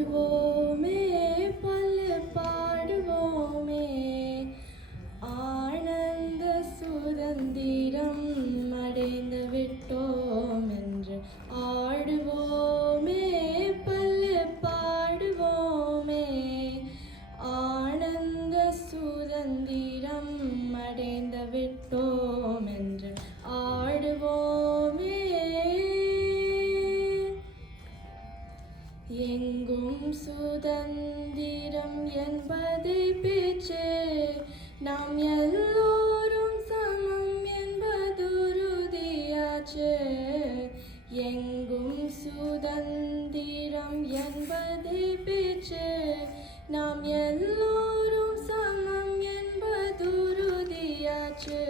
ஆடுவோமே பல்லு பாடுவோமே ஆனந்த சுதந்திரம் அடைந்து விட்டோம் என்று ஆடுவோமே பல்லு பாடுவோமே ஆனந்த சுதந்திரம் அடைந்து விட்டோம் என்று ஆடுவோமே எங்கும் சுதந்திரம் என்பதை பேச்சு நாம் எல்லோரும் சமம் என்பதுறுதியாச்சு எங்கும் சுதந்திரம் என்பதை பேச்சு நாம் எல்லோரும் சமம் என்பதுறுதியாச்சு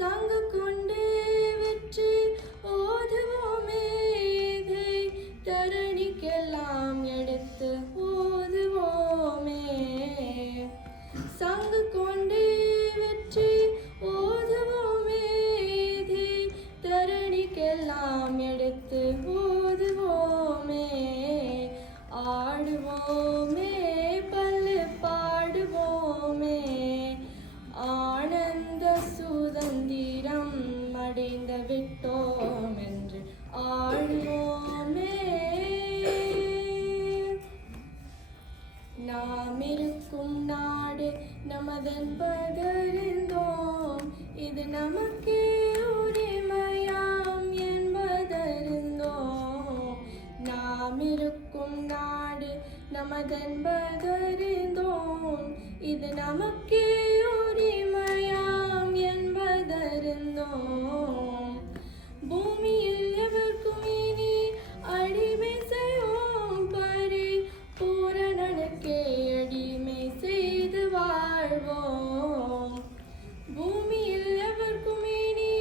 சங்கு கொண்டே வெற்றி ஓதுவோமே இதை தரணிக்கெல்லாம் எடுத்து ஓதுவோமே சங்கு கொண்டே வெற்றி ஓதுவோமே இதை தரணிக்கெல்லாம் எடுத்து ஓதுவோமே ஆடுவோமே பல்லு பாடுவோமே ஆனந்த சுதந்திரம் அடைந்து விட்டோம் என்று ஆடுவோமே நாம் இருக்கும் நாடு நமதென்பதறிந்தோம் இது நமக்கே உரிமையாம் என்பதறிந்தோம் நாம் இருக்கும் நாடு நமதென்பதறிந்தோம் இது நமக்கே உரிமையாம் என்பதறிந்தோம் பூமியில் எவர்க்கும் இனி அடிமை செய்வோம் பரி பூரணனுக்கே அடிமை செய்து வாழ்வோம் பூமியில் எவர்க்கும் இனி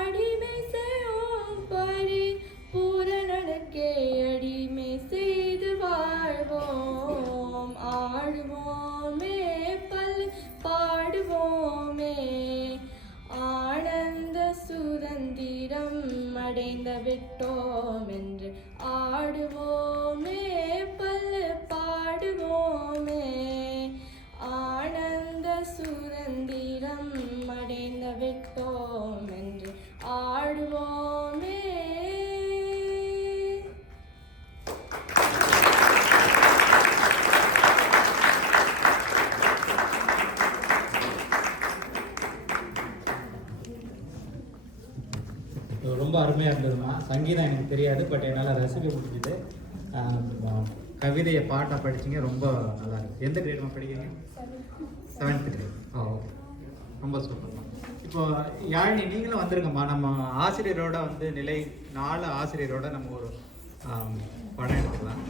அடிமை செய்வோம் பரி பூரணனுக்கே அடிமை செய்து வாழ்வோம் ஆடுவோமே பல் பாடுவோமே ஆனந்த சுதந்திரம் அடைந்து விட்டோம் என்று ஆடுவோமே பல்லு பாடுவோமே ஆனந்த சுதந்திரம் அடைந்து விட்டோம் என்று ஆடுவோமே. ரொம்ப அருமையாக இருந்ததுமா. சங்கீதம் எனக்கு தெரியாது, பட் என்னால் ரசிக்க முடிஞ்சுது. கவிதையை பாட்டாக படிச்சிங்க, ரொம்ப நல்லா இருக்குது. எந்த கிரேட்மா படிக்கிறீங்க? 7th great. ஓகே, ரொம்ப சூப்பர்மா. இப்போது யாழினி நீங்களும் வந்துருங்கம்மா. நம்ம ஆசிரியரோட வந்து நிலை 4 ஆசிரியரோட நம்ம ஒரு படம் எடுத்துக்கலாம்.